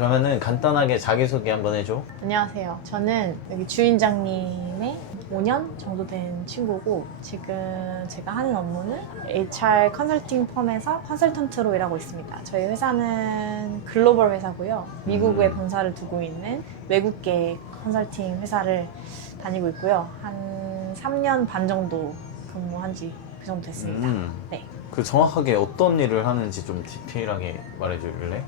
그러면은 간단하게 자기소개 한번 해줘. 안녕하세요. 저는 여기 주인장님의 5년 정도 된 친구고, 지금 제가 하는 업무는 HR 컨설팅 펌에서 컨설턴트로 일하고 있습니다. 저희 회사는 글로벌 회사고요. 미국에 본사를 두고 있는 외국계 컨설팅 회사를 다니고 있고요. 한 3년 반 정도 근무한 지 그 정도 됐습니다. 네. 그 정확하게 어떤 일을 하는지 좀 디테일하게 말해줄래?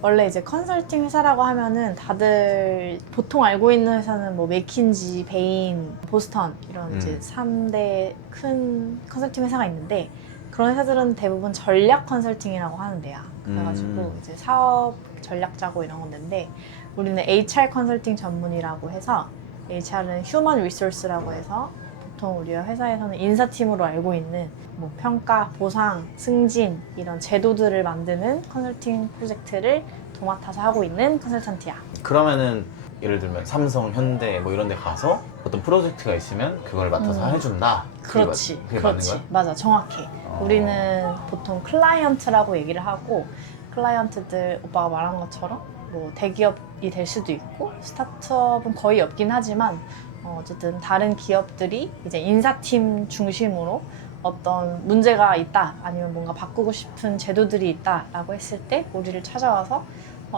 원래 이제 컨설팅 회사라고 하면은 다들 보통 알고 있는 회사는 뭐 맥킨지, 베인, 보스턴 이런 이제 3대 큰 컨설팅 회사가 있는데, 그런 회사들은 대부분 전략 컨설팅이라고 하는데요. 그래가지고 이제 사업 전략 짜고 이런 건데, 우리는 HR 컨설팅 전문이라고 해서, HR은 휴먼 리소스라고 해서 보통 우리 회사에서는 인사팀으로 알고 있는 뭐 평가, 보상, 승진 이런 제도들을 만드는 컨설팅 프로젝트를 도맡아서 하고 있는 컨설턴트야. 그러면은 예를 들면 삼성, 현대 뭐 이런 데 가서 어떤 프로젝트가 있으면 그걸 맡아서 해준다. 그렇지. 그게 맞는 그렇지. 거야? 맞아. 정확해. 우리는 보통 클라이언트라고 얘기를 하고, 클라이언트들 오빠가 말한 것처럼 뭐 대기업이 될 수도 있고 스타트업은 거의 없긴 하지만, 어쨌든 다른 기업들이 이제 인사팀 중심으로 어떤 문제가 있다, 아니면 뭔가 바꾸고 싶은 제도들이 있다라고 했을 때 우리를 찾아와서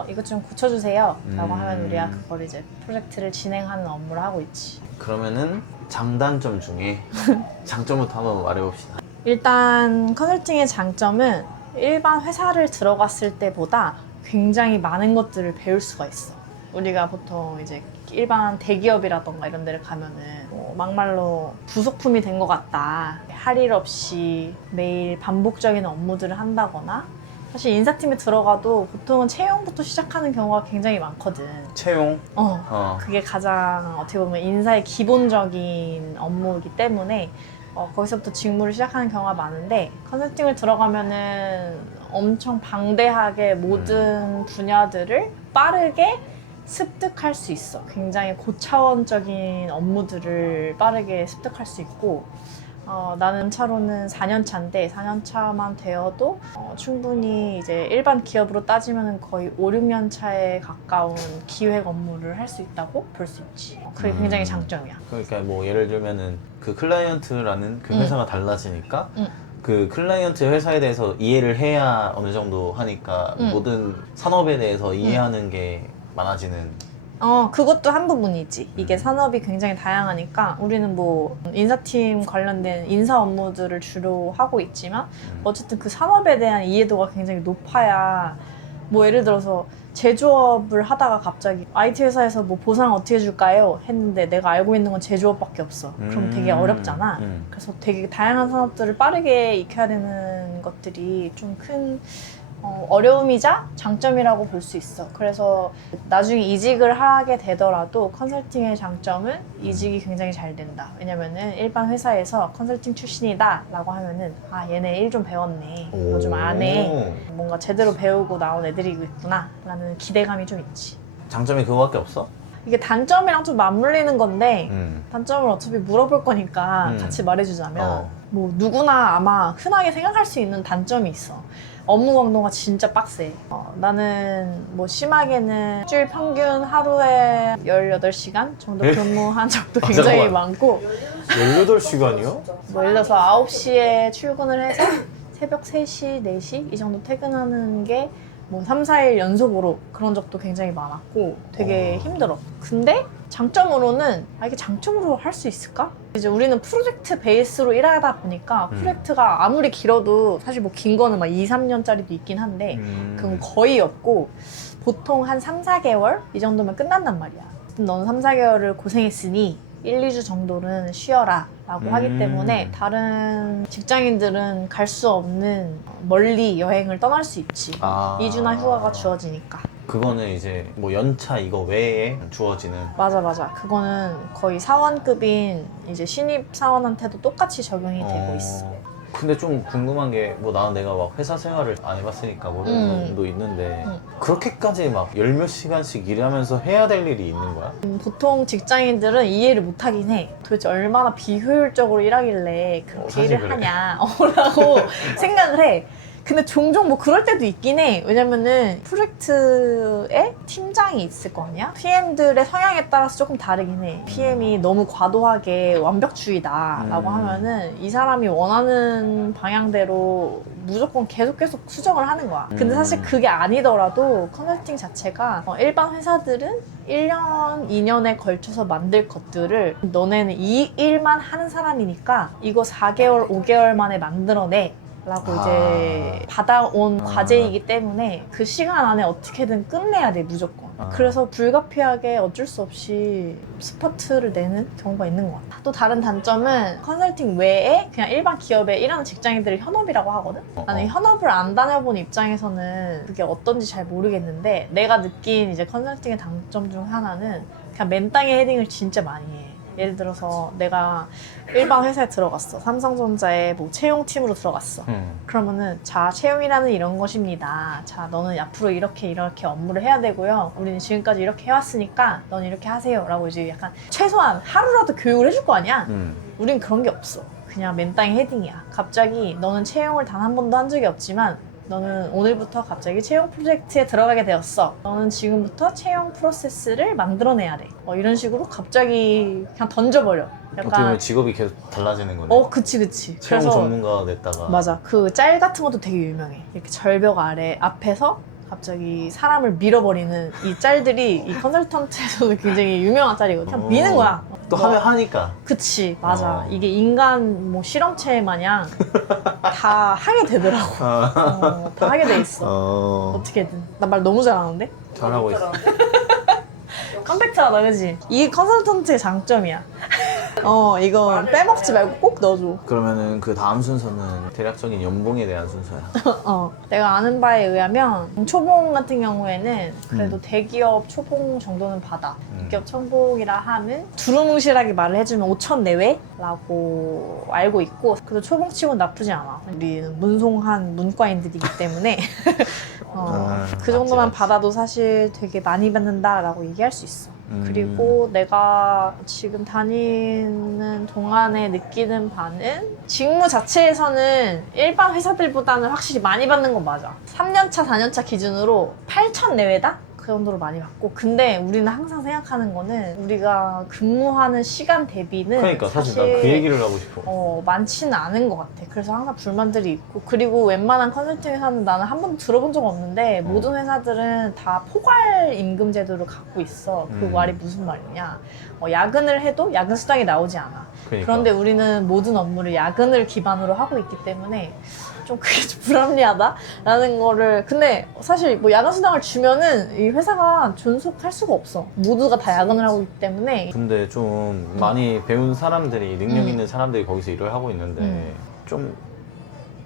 이것 좀 고쳐주세요 라고 하면 우리가 그걸 이제 프로젝트를 진행하는 업무를 하고 있지. 그러면은 장단점 중에 장점부터 한번 말해봅시다. 일단 컨설팅의 장점은 일반 회사를 들어갔을 때보다 굉장히 많은 것들을 배울 수가 있어. 우리가 보통 이제 일반 대기업이라던가 이런 데를 가면은 뭐 막말로 부속품이 된 것 같다, 할 일 없이 매일 반복적인 업무들을 한다거나, 사실 인사팀에 들어가도 보통은 채용부터 시작하는 경우가 굉장히 많거든. 채용? 그게 가장 어떻게 보면 인사의 기본적인 업무이기 때문에 거기서부터 직무를 시작하는 경우가 많은데, 컨설팅을 들어가면은 엄청 방대하게 모든 분야들을 빠르게 습득할 수 있어. 굉장히 고차원적인 업무들을 빠르게 습득할 수 있고, 나는 차로는 4년 차인데 4년 차만 되어도 충분히 이제 일반 기업으로 따지면 거의 5, 6년 차에 가까운 기획 업무를 할 수 있다고 볼 수 있지. 그게 굉장히 장점이야. 그러니까 뭐 예를 들면은 그 클라이언트라는 그 회사가 달라지니까 그 클라이언트 회사에 대해서 이해를 해야 어느 정도 하니까 모든 산업에 대해서 이해하는 게 많아지는. 그것도 한 부분이지. 이게 산업이 굉장히 다양하니까 우리는 뭐 인사팀 관련된 인사 업무들을 주로 하고 있지만, 어쨌든 그 산업에 대한 이해도가 굉장히 높아야, 뭐 예를 들어서 제조업을 하다가 갑자기 IT 회사에서 뭐 보상 어떻게 해줄까요? 했는데 내가 알고 있는 건 제조업밖에 없어. 그럼 되게 어렵잖아. 그래서 되게 다양한 산업들을 빠르게 익혀야 되는 것들이 좀 큰 어려움이자 장점이라고 볼 수 있어. 그래서 나중에 이직을 하게 되더라도 컨설팅의 장점은 이직이 굉장히 잘 된다. 왜냐면은 일반 회사에서 컨설팅 출신이다 라고 하면은 얘네 일 좀 배웠네, 뭐 좀 아네, 뭔가 제대로 배우고 나온 애들이고 있구나 라는 기대감이 좀 있지. 장점이 그거밖에 없어? 이게 단점이랑 좀 맞물리는 건데, 단점을 어차피 물어볼 거니까 같이 말해주자면, 뭐 누구나 아마 흔하게 생각할 수 있는 단점이 있어. 업무 강도가 진짜 빡세. 나는 뭐 심하게는 일주일 평균 하루에 18시간 정도 근무한 적도 굉장히 많고, 18시간이요? 뭐 예를 들어서 9시에 출근을 해서 새벽 3시, 4시 이 정도 퇴근하는 게 뭐 3, 4일 연속으로 그런 적도 굉장히 많았고 되게 힘들어. 근데 장점으로는 이게 장점으로 할 수 있을까? 이제 우리는 프로젝트 베이스로 일하다 보니까 프로젝트가 아무리 길어도 사실 뭐 긴 거는 막 2, 3년짜리도 있긴 한데 그건 거의 없고, 보통 한 3, 4개월 이 정도면 끝난단 말이야. 너는 3, 4개월을 고생했으니 1, 2주 정도는 쉬어라 라고 하기 때문에 다른 직장인들은 갈 수 없는 멀리 여행을 떠날 수 있지. 2주나 휴가가 주어지니까. 그거는 이제 뭐 연차 이거 외에 주어지는. 맞아. 그거는 거의 사원급인 이제 신입 사원한테도 똑같이 적용이 되고 있어. 근데 좀 궁금한 게, 뭐 나는 내가 막 회사 생활을 안 해봤으니까 모르는 부분도 있는데 그렇게까지 막 열 몇 시간씩 일하면서 해야 될 일이 있는 거야? 보통 직장인들은 이해를 못 하긴 해. 도대체 얼마나 비효율적으로 일하길래 그렇게 사실 일을 그래. 하냐 라고 생각을 해. 근데 종종 뭐 그럴 때도 있긴 해. 왜냐면은 프로젝트에 팀장이 있을 거 아니야? PM들의 성향에 따라서 조금 다르긴 해. PM이 너무 과도하게 완벽주의다라고 하면은 이 사람이 원하는 방향대로 무조건 계속 수정을 하는 거야. 근데 사실 그게 아니더라도 컨설팅 자체가 일반 회사들은 1년, 2년에 걸쳐서 만들 것들을 너네는 이 일만 하는 사람이니까 이거 4개월, 5개월 만에 만들어내 라고 이제 받아온 과제이기 때문에 그 시간 안에 어떻게든 끝내야 돼, 무조건. 그래서 불가피하게 어쩔 수 없이 스퍼트를 내는 경우가 있는 것 같아. 또 다른 단점은 컨설팅 외에 그냥 일반 기업에 일하는 직장인들을 현업이라고 하거든? 나는 현업을 안 다녀본 입장에서는 그게 어떤지 잘 모르겠는데 내가 느낀 이제 컨설팅의 단점 중 하나는 그냥 맨땅에 헤딩을 진짜 많이 해. 예를 들어서 내가 일반 회사에 들어갔어. 삼성전자의 뭐 채용팀으로 들어갔어. 그러면은 자, 채용이라는 이런 것입니다. 자, 너는 앞으로 이렇게 업무를 해야 되고요. 우리는 지금까지 이렇게 해왔으니까 넌 이렇게 하세요. 라고 이제 약간 최소한 하루라도 교육을 해줄 거 아니야? 우린 그런 게 없어. 그냥 맨땅에 헤딩이야. 갑자기 너는 채용을 단 한 번도 한 적이 없지만 너는 오늘부터 갑자기 채용 프로젝트에 들어가게 되었어. 너는 지금부터 채용 프로세스를 만들어내야 돼. 이런 식으로 갑자기 그냥 던져버려. 어떻게 보면 직업이 계속 달라지는 거네. 그치. 채용 전문가 됐다가. 맞아. 그 짤 같은 것도 되게 유명해. 이렇게 절벽 앞에서 갑자기 사람을 밀어버리는 이 짤들이 이 컨설턴트에서도 굉장히 유명한 짤이거든. 그냥 미는 거야. 또 하면 하니까. 그치, 맞아. 이게 인간 뭐 실험체 마냥 다 하게 되더라고. 다 하게 돼 있어. 어떻게든. 나 말 너무 잘하는데? 잘하고 있어. 컴팩트하다, 그치? 이게 컨설턴트의 장점이야. 이거 빼먹지 말고 꼭 넣어줘. 그러면은 그 다음 순서는 대략적인 연봉에 대한 순서야. 내가 아는 바에 의하면 초봉 같은 경우에는 그래도 대기업 초봉 정도는 받아. 대기업 초봉이라 하면 두루뭉실하게 말을 해주면 5천 내외라고 알고 있고, 그래도 초봉치고는 나쁘지 않아. 우리는 문송한 문과인들이기 때문에 그 정도만 맞지. 받아도 사실 되게 많이 받는다라고 얘기할 수 있어. 그리고 내가 지금 다니는 동안에 느끼는 바는 직무 자체에서는 일반 회사들보다는 확실히 많이 받는 건 맞아. 3년차, 4년차 기준으로 8천 내외다? 그 정도로 많이 받고. 근데 우리는 항상 생각하는 거는 우리가 근무하는 시간 대비는 그러니까 사실 난 그 얘기를 하고 싶어. 많지는 않은 것 같아. 그래서 항상 불만들이 있고, 그리고 웬만한 컨설팅 회사는 나는 한 번도 들어본 적 없는데 모든 회사들은 다 포괄 임금 제도를 갖고 있어. 그 말이 무슨 말이냐? 야근을 해도 야근 수당이 나오지 않아. 그러니까. 그런데 우리는 모든 업무를 야근을 기반으로 하고 있기 때문에 좀 그게 좀 불합리하다라는 거를. 근데 사실 뭐 야근 수당을 주면은 이 회사가 존속할 수가 없어. 모두가 다 야근을 하고 있기 때문에. 근데 좀 많이 배운 사람들이, 능력 있는 사람들이 거기서 일을 하고 있는데 좀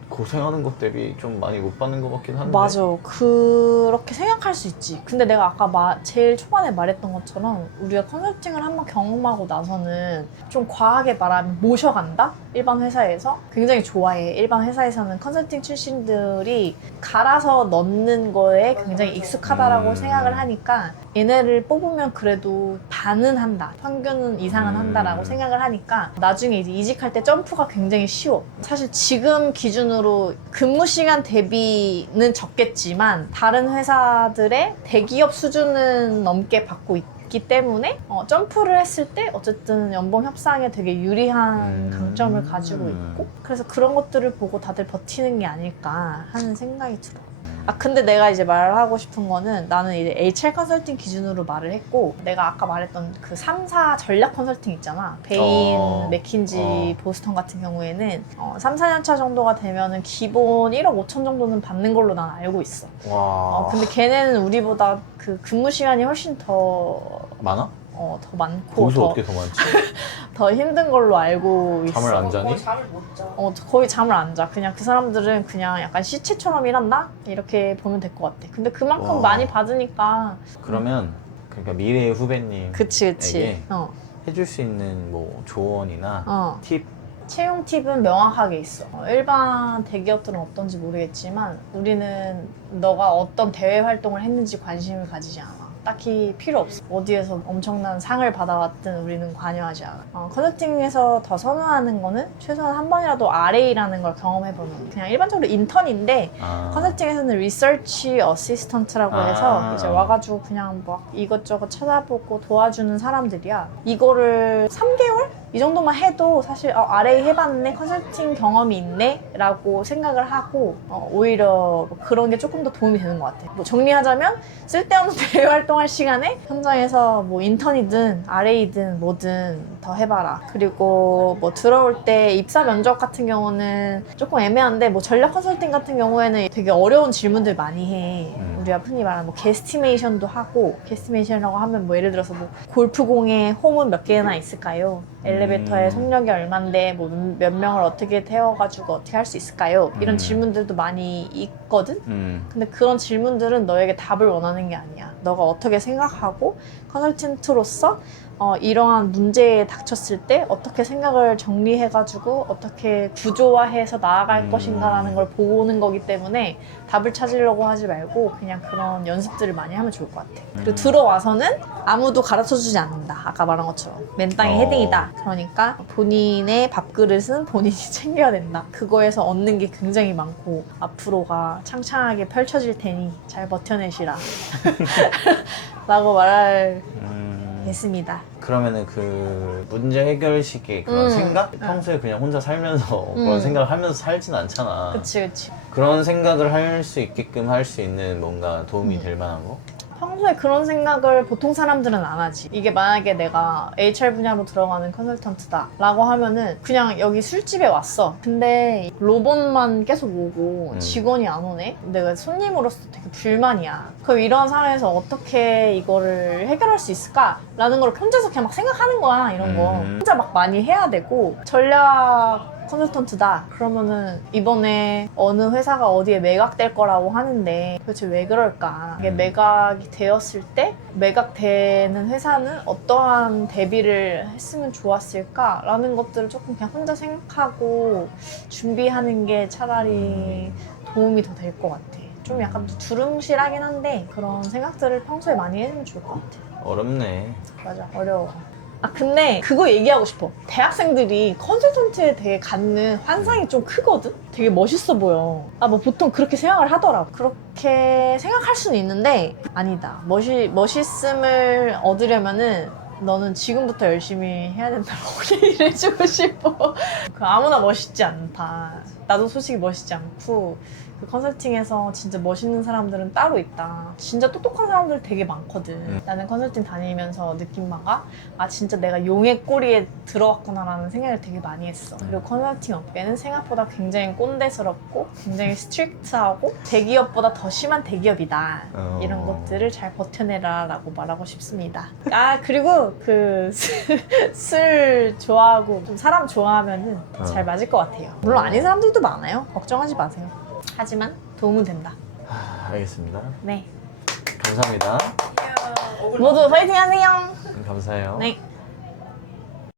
고생하는 것 대비 좀 많이 못 받는 것 같긴 한데. 맞아. 그렇게 생각할 수 있지. 근데 내가 아까 제일 초반에 말했던 것처럼 우리가 컨설팅을 한번 경험하고 나서는 좀 과하게 말하면 모셔간다? 일반 회사에서 굉장히 좋아해. 일반 회사에서는 컨설팅 출신들이 갈아서 넣는 거에 굉장히 익숙하다라고 생각을 하니까 얘네를 뽑으면 그래도 반은 한다, 평균 이상은 한다라고 생각을 하니까 나중에 이제 이직할 때 점프가 굉장히 쉬워. 사실 지금 기준으로 근무 시간 대비는 적겠지만 다른 회사들의 대기업 수준은 넘게 받고 있기 때문에 점프를 했을 때 어쨌든 연봉 협상에 되게 유리한 강점을 가지고 있고, 그래서 그런 것들을 보고 다들 버티는 게 아닐까 하는 생각이 들어. 근데 내가 이제 말하고 싶은 거는, 나는 이제 HR 컨설팅 기준으로 말을 했고, 내가 아까 말했던 그 3사 전략 컨설팅 있잖아. 베인, 맥킨지, 보스턴 같은 경우에는 3, 4년 차 정도가 되면은 기본 1억 5천 정도는 받는 걸로 난 알고 있어. 와. 근데 걔네는 우리보다 그 근무 시간이 훨씬 더 많아? 더 많고 거기서 어떻게 더 많지? 더 힘든 걸로 알고 있어. 잠을 안 자니? 잠을 못 자. 거의 잠을 안 자. 그냥 그 사람들은 그냥 약간 시체처럼 일한다? 이렇게 보면 될 것 같아. 근데 그만큼 와. 많이 받으니까. 그러면 그러니까 미래의 후배님 그치. 에게 어. 해줄 수 있는 뭐 조언이나 팁. 채용 팁은 명확하게 있어. 일반 대기업들은 어떤지 모르겠지만 우리는 너가 어떤 대외 활동을 했는지 관심을 가지지 않아. 딱히 필요 없어. 어디에서 엄청난 상을 받아왔든 우리는 관여하지 않아. 컨설팅에서 더 선호하는 거는 최소한 한 번이라도 RA라는 걸 경험해보는, 그냥 일반적으로 인턴인데 컨설팅에서는 리서치 어시스턴트라고 해서 이제 와가지고 그냥 막 이것저것 찾아보고 도와주는 사람들이야. 이거를 3개월? 이 정도만 해도 사실 RA 해봤네, 컨설팅 경험이 있네 라고 생각을 하고 오히려 그런 게 조금 더 도움이 되는 것 같아. 뭐 정리하자면 쓸데없는 대외 활동할 시간에 현장에서 뭐 인턴이든 RA든 뭐든 더 해봐라. 그리고 뭐 들어올 때 입사 면접 같은 경우는 조금 애매한데, 뭐 전략 컨설팅 같은 경우에는 되게 어려운 질문들 많이 해. 우리가 흔히 말하는 뭐 게스티메이션도 하고, 게스티메이션이라고 하면 뭐 예를 들어서 뭐 골프공에 홈은 몇 개나 있을까요? 엘리베이터의 속력이 얼만데 뭐 몇 명을 어떻게 태워가지고 어떻게 할 수 있을까요? 이런 질문들도 많이 있거든? 근데 그런 질문들은 너에게 답을 원하는 게 아니야. 너가 어떻게 생각하고 컨설턴트로서 이러한 문제에 닥쳤을 때 어떻게 생각을 정리해가지고 어떻게 구조화해서 나아갈 것인가라는 걸 보는 거기 때문에 답을 찾으려고 하지 말고 그냥 그런 연습들을 많이 하면 좋을 것 같아. 그리고 들어와서는 아무도 가르쳐주지 않는다. 아까 말한 것처럼 맨땅에 헤딩이다. 그러니까 본인의 밥그릇은 본인이 챙겨야 된다. 그거에서 얻는 게 굉장히 많고 앞으로가 창창하게 펼쳐질 테니 잘 버텨내시라 라고 말하겠습니다. 그러면은 그 문제 해결식의 그런 생각? 평소에 그냥 혼자 살면서 그런 생각을 하면서 살진 않잖아. 그치. 그런 생각을 할 수 있게끔 할 수 있는 뭔가 도움이 될 만한 거? 평소에 그런 생각을 보통 사람들은 안 하지. 이게 만약에 내가 HR 분야로 들어가는 컨설턴트다 라고 하면은 그냥 여기 술집에 왔어. 근데 로봇만 계속 오고 직원이 안 오네? 내가 손님으로서 되게 불만이야. 그럼 이런 상황에서 어떻게 이거를 해결할 수 있을까? 라는 걸 혼자서 그냥 막 생각하는 거야, 이런 거. 혼자 막 많이 해야 되고, 전략 컨설턴트다. 그러면은 이번에 어느 회사가 어디에 매각될 거라고 하는데 도대체 왜 그럴까? 이게 매각이 되었을 때 매각되는 회사는 어떠한 대비를 했으면 좋았을까? 라는 것들을 조금 그냥 혼자 생각하고 준비하는 게 차라리 도움이 더 될 것 같아. 좀 약간 두루뭉실하긴 한데 그런 생각들을 평소에 많이 해주면 좋을 것 같아. 어렵네. 맞아, 어려워. 근데 그거 얘기하고 싶어. 대학생들이 컨설턴트에 되게 갖는 환상이 좀 크거든? 되게 멋있어 보여. 뭐 보통 그렇게 생각을 하더라고. 그렇게 생각할 수는 있는데 아니다. 멋있음을 얻으려면은 너는 지금부터 열심히 해야 된다고 얘기를 해주고 싶어. 아무나 멋있지 않다. 나도 솔직히 멋있지 않고 그 컨설팅에서 진짜 멋있는 사람들은 따로 있다. 진짜 똑똑한 사람들 되게 많거든. 나는 컨설팅 다니면서 느낀 바가 진짜 내가 용의 꼬리에 들어왔구나라는 생각을 되게 많이 했어. 그리고 컨설팅 업계는 생각보다 굉장히 꼰대스럽고 굉장히 스트릭트하고 대기업보다 더 심한 대기업이다. 이런 것들을 잘 버텨내라 라고 말하고 싶습니다. 그리고 그 술 좋아하고 좀 사람 좋아하면은 잘 맞을 것 같아요. 물론 아닌 사람들도 많아요. 걱정하지 마세요. 하지만 도움은 된다. 알겠습니다. 네. 감사합니다. 모두 파이팅 하세요. 감사해요. 네.